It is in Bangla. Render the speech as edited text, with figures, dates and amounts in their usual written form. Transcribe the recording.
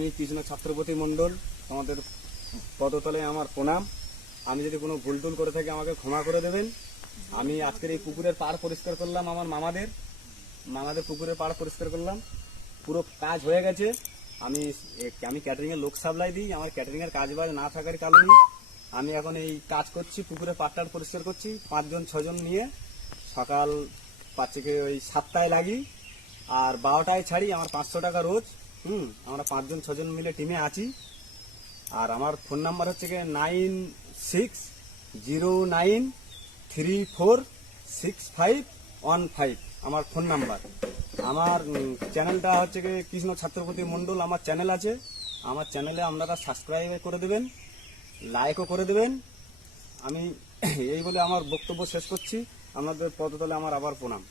কৃষ্ণ ছাত্রপতি মণ্ডল, তোমাদের পদতলে আমার প্রণাম। আমি যদি কোনো ভুল টুল করে থাকি আমাকে ক্ষমা করে দেবেন। আমি আজকের এই পুকুরের পাড় পরিষ্কার করলাম, আমার মামাদের পুকুরের পাড় পরিষ্কার করলাম, পুরো কাজ হয়ে গেছে। আমি ক্যাটারিংয়ের লোক সাপ্লাই দিই, আমার ক্যাটারিংয়ের কাজ বাজ না থাকার কারণে আমি এখন এই কাজ করছি, পুকুরের পাড়টার পরিষ্কার করছি 5-6জন নিয়ে। সকাল 5 থেকে ওই 7টায় লাগি আর 12টায় ছাড়ি। আমার 500 টাকা রোজ। আমরা 5-6জন মিলে টিমে আছি। আর আমার ফোন নাম্বার হচ্ছে 9609346515 আমার ফোন নাম্বার। আমার চ্যানেলটা হচ্ছে কৃষ্ণ ছাত্রপতি মণ্ডল, আমার চ্যানেল আছে। আমার চ্যানেলে আপনারা সাবস্ক্রাইব করে দেবেন, লাইকও করে দেবেন। আমি এই বলে আমার বক্তব্য শেষ করছি। আপনাদের পদতলে আমার আবার প্রণাম।